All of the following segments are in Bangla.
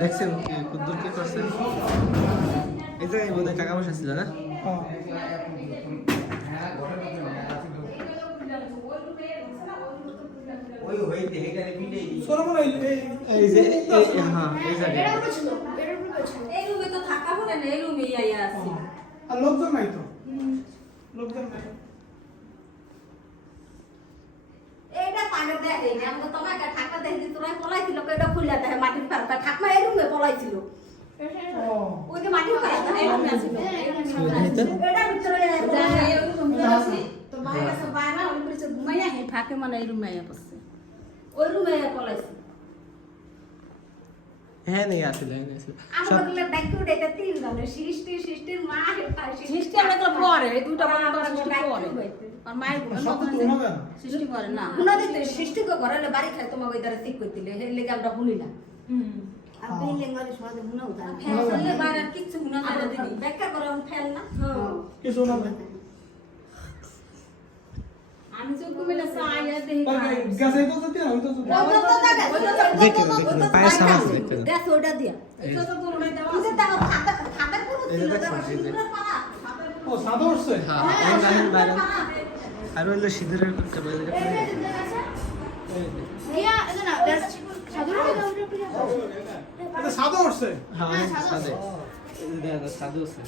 দেখছেন কি কুদ্দুর কি করছে? এই জায়গায় বোধহয় টাকা পয়সা ছিল না? এই যে হ্যাঁ জায়গায়। রুমে তো থাকা পড়ে না এই রুমে আইয়া আছে। আর লোকজন নাই তো? লোকজন নাই এইটা তাকে দেখে না আমরা তোমাকে ঠাকুর দেখি তোরা পলাইছিল এটা খুলে দেখে মাটির পাড়া ঠাকুমা এই রুমে পলাইছিল ওই যে মাটির পাড়া এই রুমে আছিল এটা ভিতরে তো বাইরে সব বাইরে ওই করে ঘুমাইয়া হে থাকে মানে এই রুমে আইয়া বসছে ওই রুমে আইয়া পলাইছে হ্যাঁ নেই আসলে হ্যাঁ নেই আসলে আমরা বলে ডাইকু তিন জনে সৃষ্টি সৃষ্টির মা তো এই দুটা করে। সৃষ্টি পরে আর মায়ের না সৃষ্টি করে না। হুনা দিতে সৃষ্টি কো ঘরে বাড়ি খাই তোমাকে দ্বারা ঠিক করতিলে হে লেগে আমরা শুনি না। না। করে না। যায় আমি চোখ মেলে চাইয়া দেখি গাছে তো তো দিয়ে হইতো তো দেখি দেখি। পায়ের সামনে আছে দেখতে ওটা দিয়া। এটা তো খাতা পুরো ও সাদা উঠছে হ্যাঁ এই আর হইল সিঁদুরের সাদা উঠছে হ্যাঁ সাদে। এই যে দেখো, সাধু আছে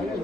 Öyle mi?